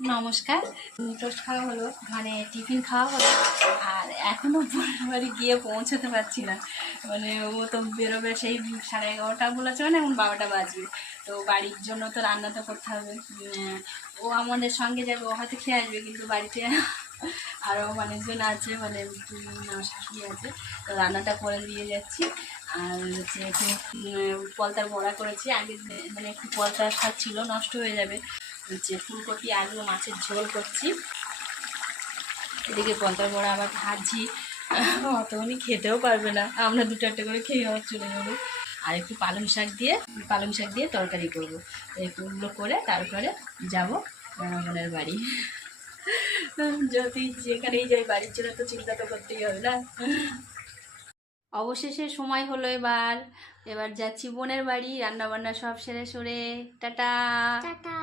নমস্কার। টোস্ট খাওয়া হলো, মানে টিফিন খাওয়া হলো, আর এখনও বোনের বাড়ি গিয়ে পৌঁছতে পারছি না। মানে ও তো বেরোবে সেই 11:30 বলেছে, মানে এখন 12টা বাজবে। তো বাড়ির জন্য তো রান্না তো করতে হবে। ও আমাদের সঙ্গে যাবে, ও হয়তো খেয়ে আসবে, কিন্তু বাড়িতে আরও মানুষজন আছে, মানে আমার শাশুড়ি আছে, তো রান্নাটা করে দিয়ে যাচ্ছি। আর হচ্ছে একটু পলতার বড়া করেছি আগে, মানে একটু পলতার স্বাদ ছিল, নষ্ট হয়ে যাবে। হচ্ছে ফুলকপি আলু মাছের ঝোল করছি, এদিকে পলতার বড়া আবার ভাজি। অতখানি খেতেও পারবে না, আমরা 2-4টে করে খেয়ে আবার চলে যাবো। আর একটু পালং শাক দিয়ে তরকারি করবো। এগুলো করে তারপরে যাব বোনের বাড়ি। যদি যেখানেই যাই, বাড়ির জন্য তো চিন্তা তো করতেই হবে না। অবশেষে সময় হলো, এবার যাচ্ছি বোনের বাড়ি, রান্না বান্না সব সেরে সরে। টাটা। টাটা।